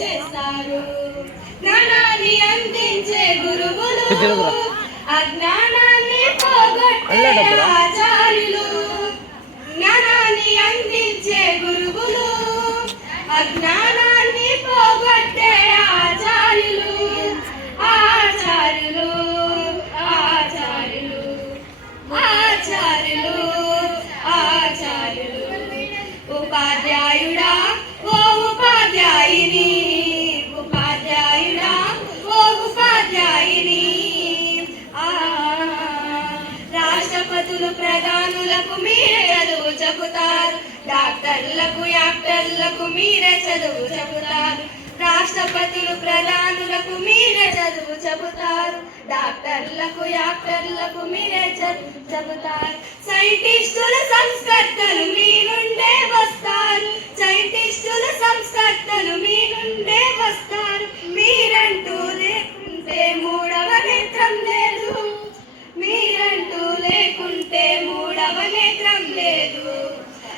చేస్తారు జ్ఞానాన్ని అందించే గురువులు. అజ్ఞానాన్ని పోగొట్టే రాష్ట్రపతులు ప్రధానులకు మీరే చదువు చెబుతారు. డాక్టర్లకు యాక్టర్లకు మీరే చదువు చెబుతారు. రాష్ట్రపతులు ప్రధానులకు మీరే చదువు చెబుతారు. డాక్టర్లకు యాక్టర్లకు మీరే చదువు చెబుతారు. సైంటిస్టులు సంస్కర్తలు మీ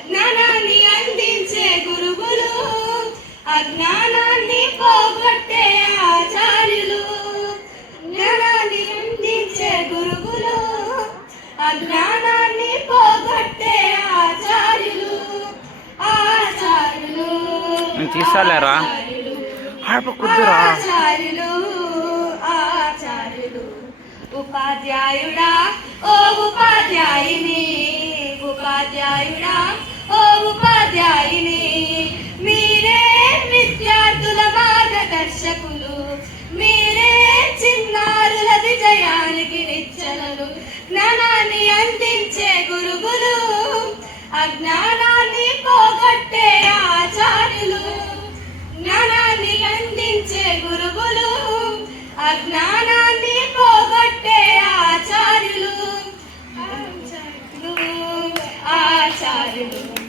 జ్ఞానాన్ని అందించే గురువులు అజ్ఞానాన్ని పోగొట్టే ఆచార్యులు. జ్ఞానాన్ని అందించే గురువులు అజ్ఞానాన్ని పోగొట్టే ఆచార్యులు. ఆచార్యులు తీసాలేరా? ఆచార్యులు. ఆడప కుద్దురా ఆచార్యులు ఆచార్యులు. ఉపాధ్యాయుడా ఓ ఉపాధ్యాయుని. ఉపాధ్యాయుడా ఉపాధ్యాయుని మీరే విద్యార్థుల మార్గదర్శకులు. మీరే చిన్నారుల విజయానికి నిచ్చలలు జ్ఞానాన్ని అందించే గురువులు. అజ్ఞానాన్ని పోగొట్టే ఆచార్యులు. జ్ఞానాన్ని అందించే గురువులు. అజ్ఞానాన్ని పోగొట్టే ఆచార్యులు. ఆచార్యులు. ఆచార్యులు.